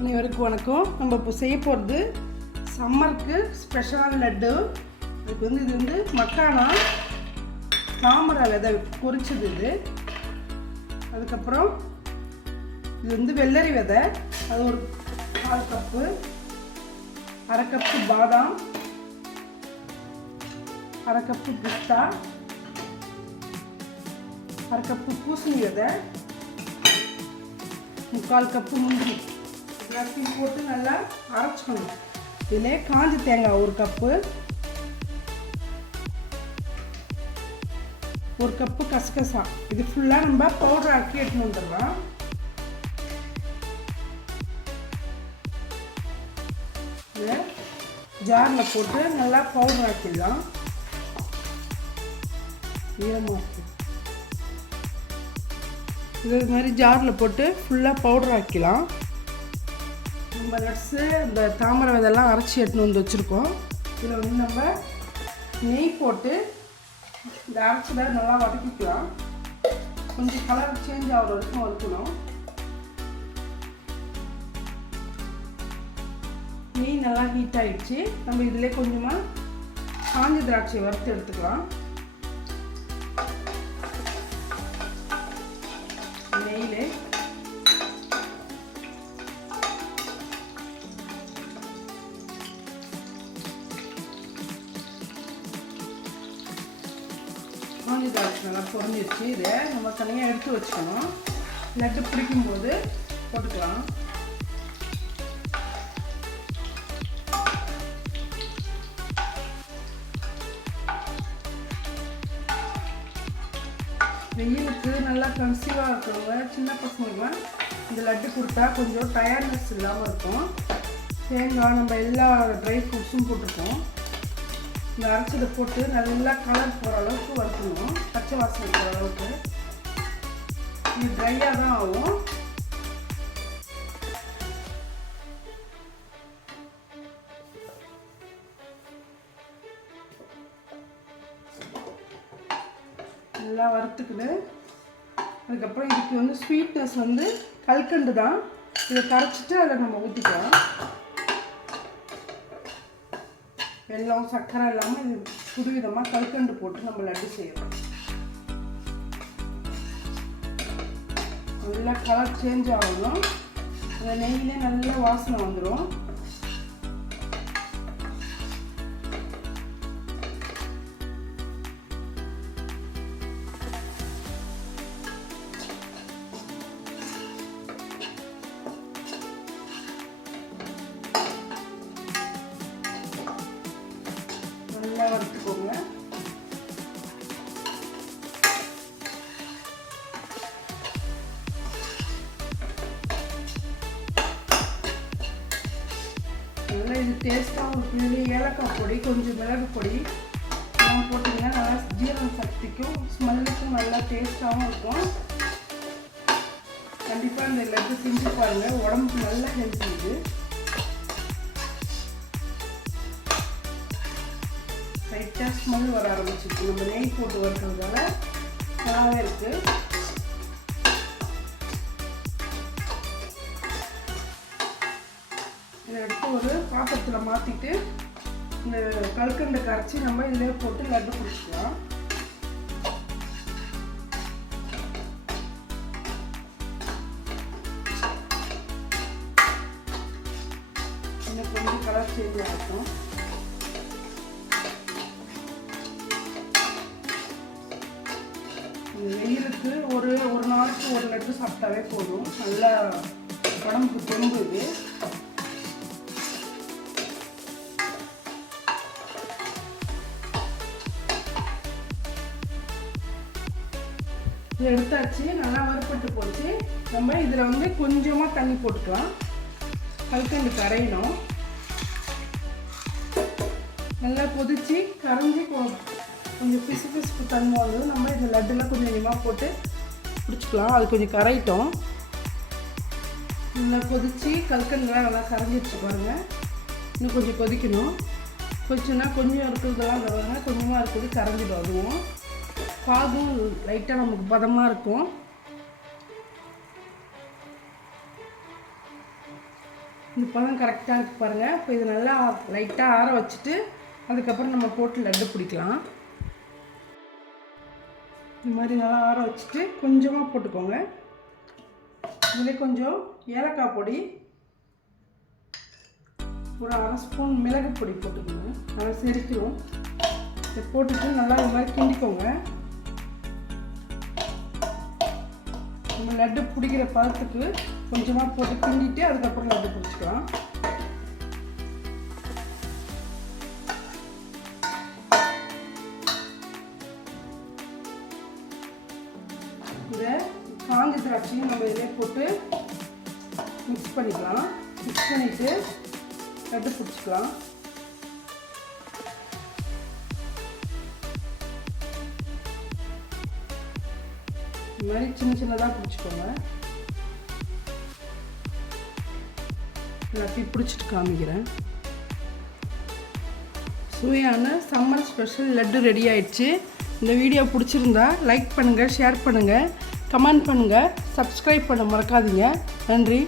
அனைவருக்கும் வணக்கம். நம்ம இப்போ செய்ய போகிறது சம்மருக்கு ஸ்பெஷலான லட்டு. இதுக்கு இது மக்கானா தாமரை விதை பொரிச்சது. அதுக்கப்புறம் இது வெள்ளரி விதை, அது ஒரு 1/4 கப்பு, 1/2 கப்பு பாதாம், 1/2 கப்பு பிஸ்தா, 1/2 கப்பு பூசணி விதை, 3/4 கப்பு முந்திரி எல்லாத்தையும் போட்டு நல்லா அரைச்சிக்கணும். இதில் காஞ்ச தேங்காய் 1 கப்பு, 1 கப்பு கசகசா. இது ஃபுல்லாக நம்ம பவுடர் ஆக்கி எடுத்துன்னு வந்துடலாம். இதை ஜாரில் போட்டு நல்லா பவுடர் ஆக்கிடலாம். இது மாதிரி ஜாரில் போட்டு ஃபுல்லாக பவுடர் ஆக்கிக்கலாம். நம்ம நட்ஸு இந்த தாமரை விதெல்லாம் அரைச்சி எடுத்துன்னு வந்து வச்சுருக்கோம். இதில் நம்ம நெய் போட்டு இந்த அரைச்சதை நல்லா வதக்கிக்கலாம். கொஞ்சம் கலர் சேஞ்ச் ஆகிற வரைக்கும் வறுக்கணும். நெய் நல்லா ஹீட் ஆகிடுச்சு. நம்ம இதில் கொஞ்சமாக காஞ்ச திராட்சை வறுத்து எடுத்துக்கலாம். நெய்யில் காஞ்சி திராட்சை நல்லா பொரிஞ்சிருச்சு. இதை நம்ம தனியாக எடுத்து வச்சுக்கணும். லட்டு பிடிக்கும்போது போட்டுக்கலாம். வெயிலுக்கு நல்லா கன்சீவாக இருக்கிறவங்க, சின்ன பசங்களுக்குலாம் இந்த லட்டு கொடுத்தா கொஞ்சம் டயர்ட்னஸ் இல்லாமல் இருக்கும். தேங்காய் நம்ம எல்லா ட்ரை ஃப்ரூட்ஸும் போட்டிருக்கோம். இந்த அரைச்சதை போட்டு நல்லா கலர் போகிற அளவுக்கு வறுக்கணும். பச்சை வாசனை போகிற அளவுக்கு. இது ட்ரையாக தான் ஆகும். நல்லா வறுத்துக்குது. அதுக்கப்புறம் இதுக்கு ஸ்வீட்னஸ் கல்கண்டு தான். இதை கரைச்சிட்டு அதை நம்ம ஊற்றிக்கலாம். வெல்லம் சர்க்கரை இல்லாமல் இது புதுவிதமாக கல்கண்டு போட்டு நம்ம லட்டு செய்யலாம். நல்லா கலர் சேஞ்ச் ஆகணும். அந்த நெய்யிலே நல்ல வாசனை வந்துடும். நல்லா வறுத்துக்கோங்க. நல்லா இது டேஸ்ட்டாகவும் இருக்கும். இதுலேயே ஏலக்காய் பொடி, கொஞ்சம் மிளகு பொடி எல்லாம் போட்டிங்கன்னா நல்லா ஜீரண சக்திக்கும் ஸ்மெல்லுக்கும் நல்லா டேஸ்ட்டாகவும் இருக்கும். கண்டிப்பாக இந்த லட்டு செஞ்சு பாருங்கள். உடம்புக்கு நல்லா ஹெல்த் இது. லைட்டாக ஸ்மெல் வர ஆரம்பிச்சிருக்கு. நம்ம நெய் போட்டு வறுக்கிறதால நல்லாவே இருக்குது. இதை எடுத்து ஒரு பாத்திரத்தில் மாற்றிட்டு இந்த கல்கண்டை கரைச்சி நம்ம இதிலே போட்டு லட்டு பிடிச்சிக்கலாம். இன்னும் கொஞ்சம் கலர் சேஞ்ச் ஆகும். வெயிலுக்கு ஒரு நாளைக்கு ஒரு லட்டு சாப்பிட்டாவே போதும். நல்லா உடம்புக்கு தெம்பு இது. இதை எடுத்தாச்சு. நல்லா வறுப்பட்டு போச்சு. நம்ம இதில் கொஞ்சமாக தண்ணி போட்டுக்கலாம். கல்கண்டு கரையணும். நல்லா கொதிச்சு கரைஞ்சி கொஞ்சம் பிசு பிசுப்பு தண்ணி வந்து நம்ம இந்த லட்டுலாம் கொஞ்சம் கொஞ்சமாக போட்டு பிடிச்சிக்கலாம். அது கொஞ்சம் கரையிட்டோம். நல்லா கொதிச்சு கல்கண்டுலாம் நல்லா கரைஞ்சிடுச்சு பாருங்கள். இன்னும் கொஞ்சம் கொதிக்கணும். கொதிச்சுன்னா கொஞ்சம் இருக்கிறதெல்லாம் வருவாங்க, கொஞ்சமாக இருக்கிறது கரைஞ்சிடும். அதுவும் பாகும் லைட்டாக நமக்கு பதமாக இருக்கும். இந்த பதம் கரெக்டாக இருக்குது பாருங்கள். இப்போ இது நல்லா லைட்டாக ஆற வச்சுட்டு அதுக்கப்புறம் நம்ம போட்டு லட்டு பிடிக்கலாம். இந்த மாதிரி நல்லா ஆற வச்சுட்டு கொஞ்சமாக போட்டுக்கோங்க. இதில் கொஞ்சம் ஏலக்காய் பொடி, ஒரு அரை ஸ்பூன் மிளகு பொடி போட்டுக்கோங்க. நல்லா செரிக்கிறோம். இதை போட்டுட்டு நல்லா இந்த மாதிரி கிண்டிக்கோங்க. நம்ம லட்டு பிடிக்கிற பதத்துக்கு கொஞ்சமாக போட்டு கிண்டிட்டு அதுக்கப்புறம் லட்டு பிடிச்சிக்கலாம். இந்த காஞ்ச திராட்சையும் நம்ம இதிலே போட்டு மிக்ஸ் பண்ணிக்கலாம். மிக்ஸ் பண்ணிவிட்டு லட்டு பிடிச்சிக்கலாம். இந்த மாதிரி சின்ன சின்னதாக பிடிச்சிக்கோங்க. எல்லாத்தையும் பிடிச்சிட்டு காமிக்கிறேன். சுவையான சம்மர் ஸ்பெஷல் லட்டு ரெடி ஆயிடுச்சு. இந்த வீடியோ பிடிச்சிருந்தா லைக் பண்ணுங்கள், ஷேர் பண்ணுங்கள், கமெண்ட் பண்ணுங்கள், சப்ஸ்கிரைப் பண்ண மறக்காதீங்க. நன்றி.